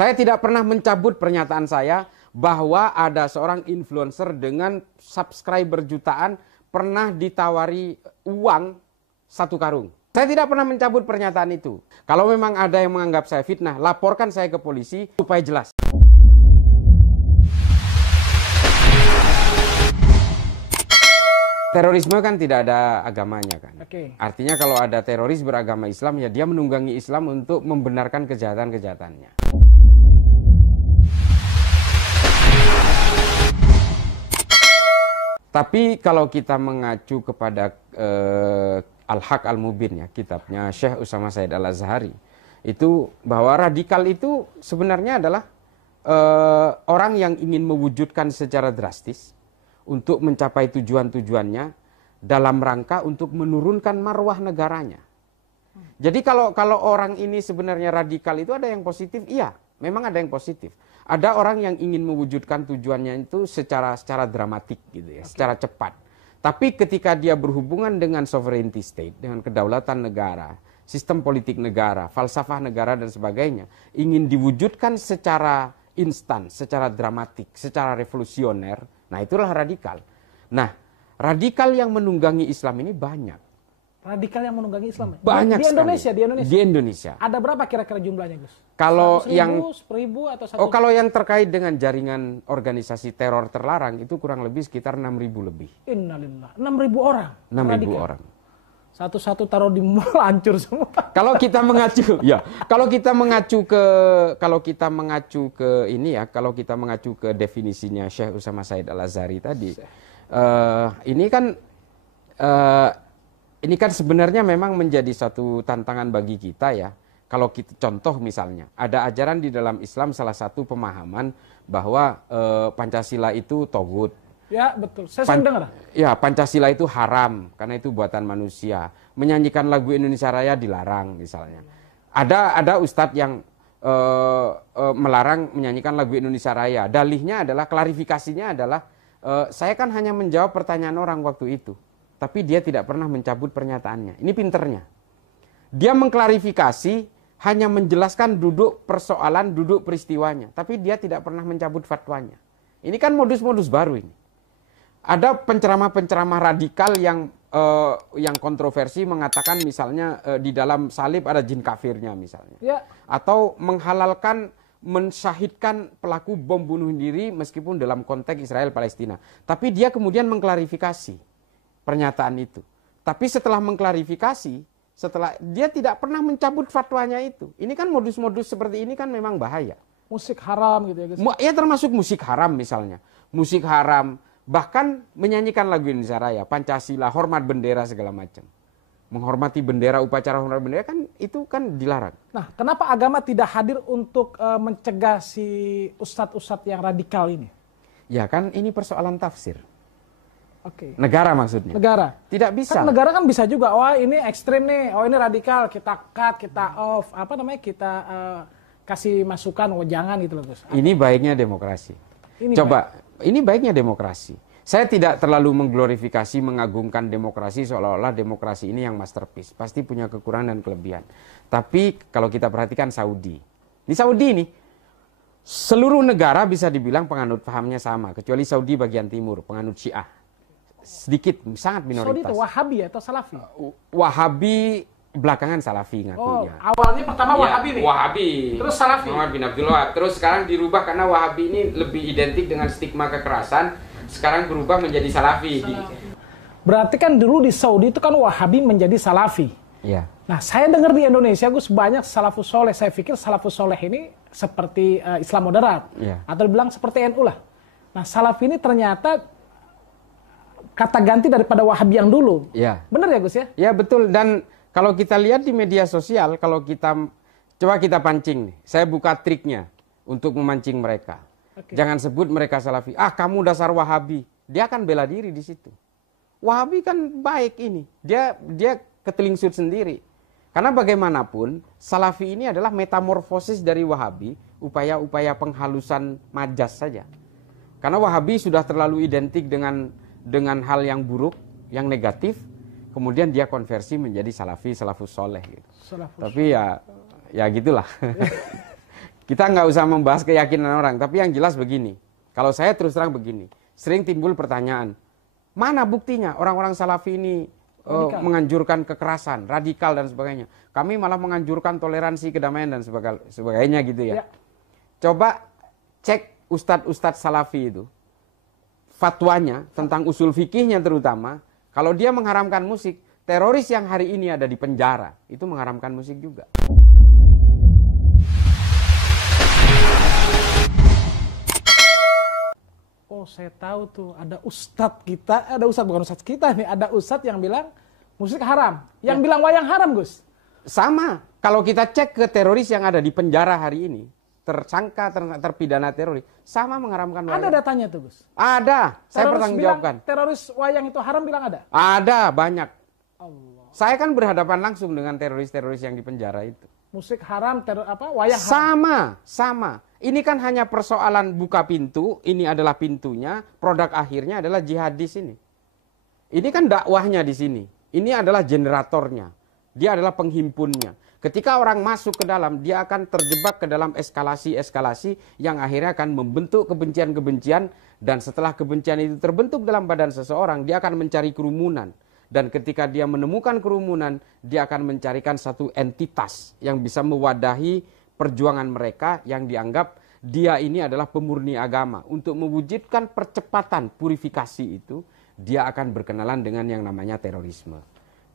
Saya tidak pernah mencabut pernyataan saya bahwa ada seorang influencer dengan subscriber jutaan pernah ditawari uang 1 karung. Saya tidak pernah mencabut pernyataan itu. Kalau memang ada yang menganggap saya fitnah, laporkan saya ke polisi supaya jelas. Terorisme kan tidak ada agamanya kan. Artinya kalau ada teroris beragama Islam, ya dia menunggangi Islam untuk membenarkan kejahatan-kejahatannya. Tapi kalau kita mengacu kepada Al-Haq Al-Mubin, ya, kitabnya Syekh Utsama Said Al-Azhari, itu bahwa radikal itu sebenarnya adalah orang yang ingin mewujudkan secara drastis untuk mencapai tujuan-tujuannya dalam rangka untuk menurunkan marwah negaranya. Jadi kalau orang ini sebenarnya radikal itu ada yang positif, iya, memang ada yang positif. Ada orang yang ingin mewujudkan tujuannya itu secara dramatik gitu ya, secara cepat. Tapi ketika dia berhubungan dengan sovereignty state, dengan kedaulatan negara, sistem politik negara, falsafah negara dan sebagainya, ingin diwujudkan secara instan, secara dramatik, secara revolusioner, nah itulah radikal. Nah, radikal yang menunggangi Islam ini banyak. Radikal yang menunggangi Islam? Banyak di Indonesia, sekali. di Indonesia. Di Indonesia. Ada berapa kira-kira jumlahnya, Gus? Kalau 100.000, yang 10.000 atau 1? Oh, kalau yang terkait dengan jaringan organisasi teror terlarang itu kurang lebih sekitar 6.000 lebih. Innalillah. 6.000 orang. 6.000 orang. Satu-satu taruh di mall hancur semua. Kalau kita mengacu, ya, kalau kita mengacu ke ini ya, kalau kita mengacu ke definisinya Syekh Utsama Said Al-Azhari tadi, ini kan sebenarnya memang menjadi satu tantangan bagi kita ya. Kalau kita contoh misalnya, ada ajaran di dalam Islam salah satu pemahaman bahwa Pancasila itu togut. Ya betul, saya sering dengar. Ya, Pancasila itu haram karena itu buatan manusia. Menyanyikan lagu Indonesia Raya dilarang misalnya. Ada ustadz yang melarang menyanyikan lagu Indonesia Raya. Dalihnya adalah, klarifikasinya adalah, saya kan hanya menjawab pertanyaan orang waktu itu. Tapi dia tidak pernah mencabut pernyataannya. Ini pinternya. Dia mengklarifikasi, hanya menjelaskan duduk persoalan, duduk peristiwanya. Tapi dia tidak pernah mencabut fatwanya. Ini kan modus-modus baru ini. Ada penceramah-penceramah radikal yang kontroversi mengatakan misalnya di dalam salib ada jin kafirnya misalnya. Ya. Atau menghalalkan, mensyahidkan pelaku bom bunuh diri meskipun dalam konteks Israel-Palestina. Tapi dia kemudian mengklarifikasi pernyataan itu. Tapi setelah mengklarifikasi, setelah dia tidak pernah mencabut fatwanya itu. Ini kan modus-modus seperti ini kan memang bahaya. Musik haram gitu ya, Gus? Ya termasuk musik haram misalnya. Musik haram, bahkan menyanyikan lagu Indonesia Raya, Pancasila, hormat bendera segala macam. Menghormati bendera, upacara hormat bendera kan itu kan dilarang. Nah, kenapa agama tidak hadir untuk mencegah si ustadz-ustadz yang radikal ini? Ya kan ini persoalan tafsir. Negara maksudnya. Negara. Tidak bisa. Kan negara kan bisa juga, wah ini ekstrim nih, oh ini radikal, kita cut, kita off, kita kasih masukan, oh jangan gitu loh Gus. Ini baiknya demokrasi. Ini baiknya demokrasi. Saya tidak terlalu mengglorifikasi, mengagungkan demokrasi seolah-olah demokrasi ini yang masterpiece. Pasti punya kekurangan dan kelebihan. Tapi kalau kita perhatikan Saudi. Di Saudi ini, seluruh negara bisa dibilang penganut pahamnya sama. Kecuali Saudi bagian timur, penganut Syiah. Sedikit, sangat minoritas. Saudi itu Wahabi atau Salafi? Wahabi belakangan Salafi ngakunya. Awalnya pertama Wahabi nih. Wahabi. Terus Salafi. Muhammad bin Abdul Wahab. Terus sekarang dirubah karena Wahabi ini lebih identik dengan stigma kekerasan. Sekarang berubah menjadi Salafi. Berarti kan dulu di Saudi itu kan Wahabi menjadi Salafi. Iya. Nah saya dengar di Indonesia Gus banyak salafus soleh. Saya pikir salafus soleh ini seperti Islam moderat. Iya. Atau dibilang seperti NU lah. Nah Salafi ini ternyata kata ganti daripada Wahabi yang dulu. Iya. Benar ya Gus ya? Ya betul. Dan kalau kita lihat di media sosial, kalau kita coba kita pancing nih. Saya buka triknya untuk memancing mereka. Jangan sebut mereka Salafi. Ah kamu dasar Wahabi. Dia akan bela diri di situ. Wahabi kan baik ini. Dia ketelingsut sendiri. Karena bagaimanapun Salafi ini adalah metamorfosis dari Wahabi, upaya-upaya penghalusan majas saja. Karena Wahabi sudah terlalu identik dengan hal yang buruk, yang negatif, kemudian dia konversi menjadi Salafi, salafus soleh gitu. Tapi ya gitulah. Kita nggak usah membahas keyakinan orang, tapi yang jelas begini. Kalau saya terus terang begini, sering timbul pertanyaan, mana buktinya orang-orang Salafi ini menganjurkan kekerasan, radikal dan sebagainya. Kami malah menganjurkan toleransi, kedamaian dan sebagainya gitu ya. Coba cek ustadz-ustadz Salafi itu, fatwanya tentang usul fikihnya terutama, kalau dia mengharamkan musik, teroris yang hari ini ada di penjara, itu mengharamkan musik juga. Oh, saya tahu tuh ada ustadz kita, ada ustadz bukan ustadz kita nih, ada ustadz yang bilang musik haram, yang bilang wayang haram, Gus. Sama, kalau kita cek ke teroris yang ada di penjara hari ini, tersangka, terpidana teroris, sama mengharamkan wayang. Ada datanya tuh, Gus? Ada, saya pertanggungjawabkan. Teroris wayang itu haram bilang ada? Ada, banyak. Allah. Saya kan berhadapan langsung dengan teroris-teroris yang di penjara itu. Musik haram, wayang haram. Sama. Ini kan hanya persoalan buka pintu, ini adalah pintunya, produk akhirnya adalah jihadis ini. Ini kan dakwahnya di sini. Ini adalah generatornya. Dia adalah penghimpunnya. Ketika orang masuk ke dalam, dia akan terjebak ke dalam eskalasi-eskalasi yang akhirnya akan membentuk kebencian-kebencian, dan setelah kebencian itu terbentuk dalam badan seseorang, dia akan mencari kerumunan. Dan ketika dia menemukan kerumunan, dia akan mencarikan satu entitas yang bisa mewadahi perjuangan mereka yang dianggap dia ini adalah pemurni agama. Untuk mewujudkan percepatan purifikasi itu, dia akan berkenalan dengan yang namanya terorisme.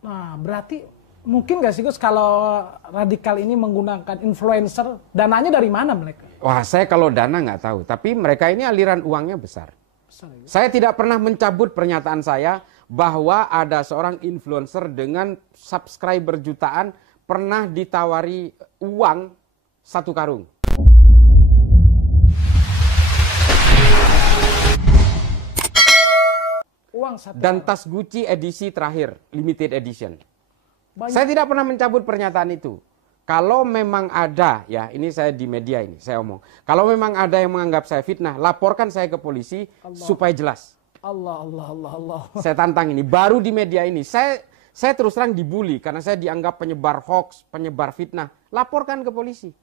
Nah, berarti mungkin nggak sih Gus kalau radikal ini menggunakan influencer, dananya dari mana mereka? Wah, saya kalau dana nggak tahu, tapi mereka ini aliran uangnya besar. Ya? Saya tidak pernah mencabut pernyataan saya bahwa ada seorang influencer dengan subscriber jutaan pernah ditawari uang 1 karung. Uang 1 dan karung. tas Gucci edisi terakhir, limited edition. Banyak. Saya tidak pernah mencabut pernyataan itu. Kalau memang ada, ya ini saya di media ini, saya omong. Kalau memang ada yang menganggap saya fitnah, laporkan saya ke polisi supaya jelas. Allah. Saya tantang ini, baru di media ini. Saya terus terang dibully karena saya dianggap penyebar hoax, penyebar fitnah. Laporkan ke polisi.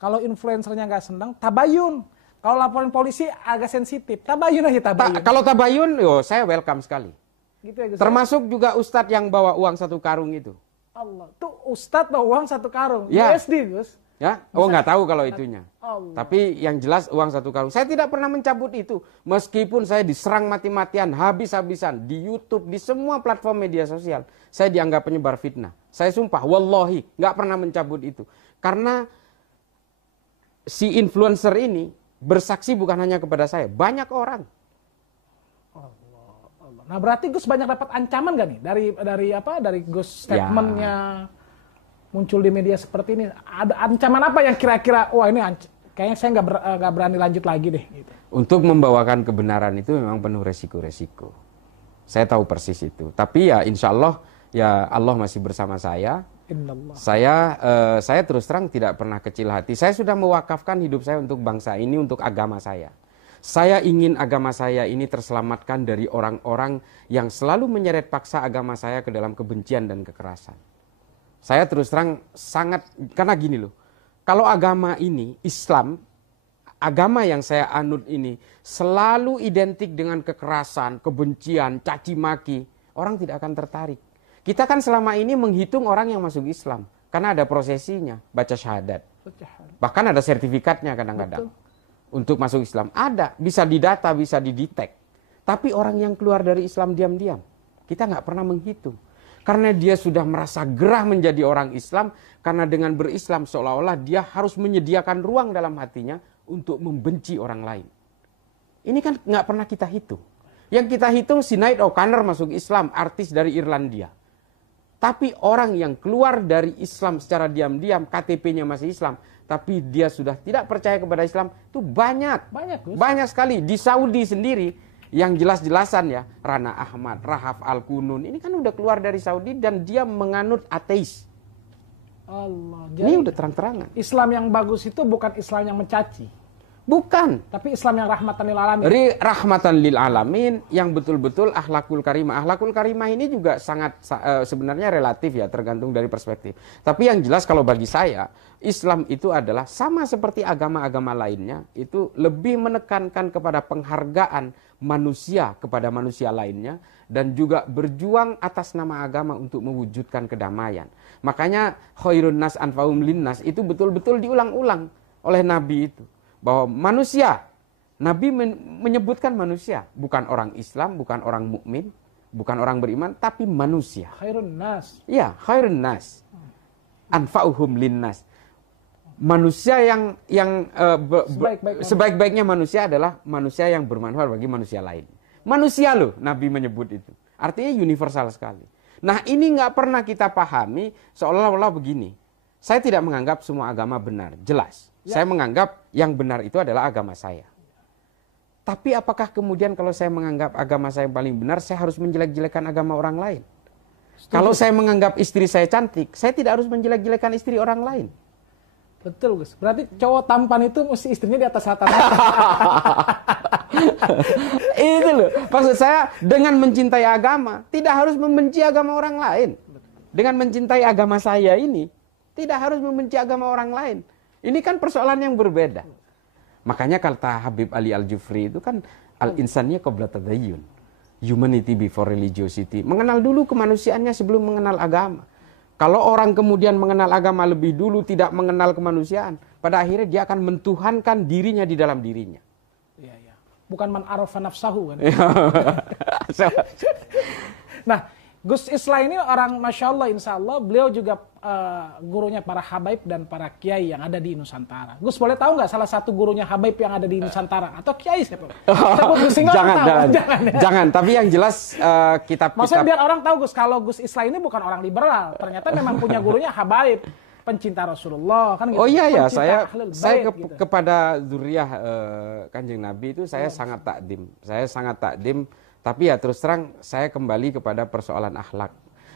Kalau influencernya nggak senang, tabayun. Kalau laporan polisi agak sensitif, tabayun aja tabayun. Kalau tabayun, saya welcome sekali. Gitu ya, Gus. Termasuk juga ustadz yang bawa uang 1 karung itu. Allah, tuh ustadz bawa uang 1 karung. Ya. USD, Gus. Ya, nggak tahu kalau itunya. Allah. Tapi yang jelas uang 1 karung. Saya tidak pernah mencabut itu. Meskipun saya diserang mati-matian, habis-habisan, di YouTube, di semua platform media sosial. Saya dianggap penyebar fitnah. Saya sumpah, wallahi, nggak pernah mencabut itu. Karena si influencer ini bersaksi bukan hanya kepada saya, banyak orang. Allah. Nah berarti Gus banyak dapat ancaman gak nih dari Gus statementnya muncul di media seperti ini? Ada ancaman apa yang kira-kira wah ini kayaknya saya nggak berani lanjut lagi deh gitu. Untuk membawakan kebenaran itu memang penuh resiko-resiko. Saya tahu persis itu. Tapi ya insya Allah ya Allah masih bersama saya. Saya terus terang tidak pernah kecil hati. Saya sudah mewakafkan hidup saya untuk bangsa ini, untuk agama saya. Saya ingin agama saya ini terselamatkan dari orang-orang yang selalu menyeret paksa agama saya ke dalam kebencian dan kekerasan. Saya terus terang sangat, karena gini loh, kalau agama ini, Islam, agama yang saya anut ini, selalu identik dengan kekerasan, kebencian, caci maki, orang tidak akan tertarik. Kita kan selama ini menghitung orang yang masuk Islam, karena ada prosesinya, baca syahadat. Bahkan ada sertifikatnya kadang-kadang. Untuk masuk Islam, ada, bisa didata, bisa didetek. Tapi orang yang keluar dari Islam diam-diam, kita nggak pernah menghitung. Karena dia sudah merasa gerah menjadi orang Islam, karena dengan berislam seolah-olah dia harus menyediakan ruang dalam hatinya untuk membenci orang lain. Ini kan nggak pernah kita hitung. Yang kita hitung Sinead O'Connor masuk Islam, artis dari Irlandia. Tapi orang yang keluar dari Islam secara diam-diam, KTP-nya masih Islam, tapi dia sudah tidak percaya kepada Islam, itu banyak. Banyak sekali. Di Saudi sendiri, yang jelas-jelasan ya, Rana Ahmad, Rahaf Al-Kunun, ini kan udah keluar dari Saudi dan dia menganut ateis. Allah. Ini udah terang-terangan. Islam yang bagus itu bukan Islam yang mencaci. Bukan. Tapi Islam yang rahmatan lil alamin. Rahmatan lil alamin yang betul-betul akhlakul karimah. Akhlakul karimah ini juga sangat sebenarnya relatif ya, tergantung dari perspektif. Tapi yang jelas kalau bagi saya, Islam itu adalah sama seperti agama-agama lainnya, itu lebih menekankan kepada penghargaan manusia kepada manusia lainnya dan juga berjuang atas nama agama untuk mewujudkan kedamaian. Makanya khairun nas anfa'um linnas itu betul-betul diulang-ulang oleh Nabi itu. Bahwa manusia, Nabi menyebutkan manusia, bukan orang Islam, bukan orang mukmin, bukan orang beriman, tapi manusia. Khairun nas. Ya, khairun nas. Anfa'uhum linnas. Manusia yang sebaik-baiknya manusia adalah manusia yang bermanfaat bagi manusia lain. Manusia loh, Nabi menyebut itu. Artinya universal sekali. Nah, ini nggak pernah kita pahami seolah-olah begini. Saya tidak menganggap semua agama benar, jelas. Ya. Saya menganggap yang benar itu adalah agama saya. Tapi apakah kemudian kalau saya menganggap agama saya yang paling benar, saya harus menjelek-jelekan agama orang lain? Setuju. Kalau saya menganggap istri saya cantik, saya tidak harus menjelek-jelekan istri orang lain. Betul, Gus. Berarti cowok tampan itu mesti istrinya di atas rata-rata. Itu loh. Maksud saya, dengan mencintai agama, tidak harus membenci agama orang lain. Dengan mencintai agama saya ini, tidak harus membenci agama orang lain. Ini kan persoalan yang berbeda. Makanya kata Habib Ali Al-Jufri itu kan al-insaniyah qabla tadayyun. Humanity before religiosity. Mengenal dulu kemanusiaannya sebelum mengenal agama. Kalau orang kemudian mengenal agama lebih dulu, tidak mengenal kemanusiaan, pada akhirnya dia akan mentuhankan dirinya di dalam dirinya. Iya, iya. Bukan man arafa nafsahu kan. Nah, Gus Islah ini orang Masya Allah, Insya Allah, beliau juga gurunya para habaib dan para kiai yang ada di Nusantara. Gus boleh tahu nggak salah satu gurunya habaib yang ada di Nusantara? Atau kiai siapa? Jangan. Tapi yang jelas kitab-kitab. Maksudnya biar orang tahu Gus, kalau Gus Islah ini bukan orang liberal. Ternyata memang punya gurunya habaib, pencinta Rasulullah. Kan gitu. Oh iya, saya gitu. kepada zuriyah Kanjeng Nabi itu saya sangat takdim. Saya sangat takdim. Tapi ya terus terang saya kembali kepada persoalan akhlak.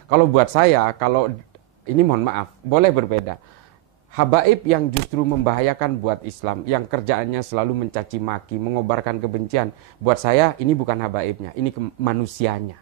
Kalau buat saya, kalau ini mohon maaf, boleh berbeda. Habaib yang justru membahayakan buat Islam, yang kerjaannya selalu mencaci maki, mengobarkan kebencian. Buat saya ini bukan habaibnya, ini manusianya.